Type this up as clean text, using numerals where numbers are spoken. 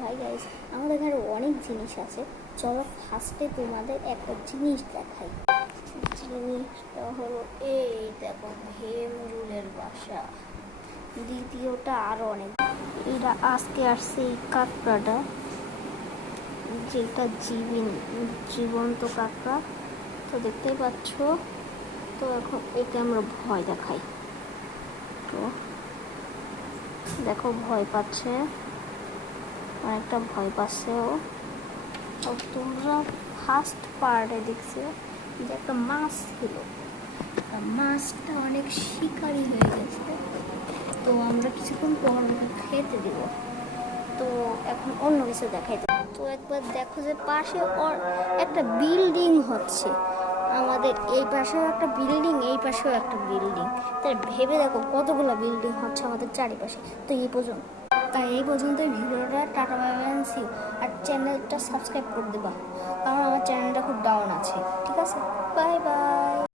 Hi guys, আমাদের ঘরে অনেক জিনিস আছে। চলো ফার্স্টে তোমাদের একটা জিনিস দেখাই। জিনিসটা হলো এই দেখো, ভেমরুলের বাসা। দ্বিতীয়টা আরো অনেক। এটা আজকে আসছে এই কাঁকড়াটা, যেটা জীবন্ত কাঁকড়া। তো দেখতেই পাচ্ছ। তো এখন একে আমরা ভয় দেখাই। তো দেখো ভয় পাচ্ছে, অনেকটা ভয় পাচ্ছে ও। তোমরা ফার্স্ট পার্টে দেখছো যে একটা মাছ ছিল, মাছটা অনেক শিকারি হয়ে গেছে। তো আমরা কিছুক্ষণ পর ওকে খেতে দিব। তো এখন অন্য কিছু দেখাইতে। তো একবার দেখো যে পাশে একটা বিল্ডিং হচ্ছে। আমাদের এই পাশেও একটা বিল্ডিং, এই পাশেও একটা বিল্ডিং। তাই ভেবে দেখো কতগুলো বিল্ডিং হচ্ছে আমাদের চারিপাশে। তো এই পর্যন্তই ভিডিওটা। টাটা বাই বাই, আর চ্যানেলটা সাবস্ক্রাইব করে দেবা, কারণ আমার চ্যানেলটা খুব ডাউন আছে। ঠিক আছে, বাই বাই।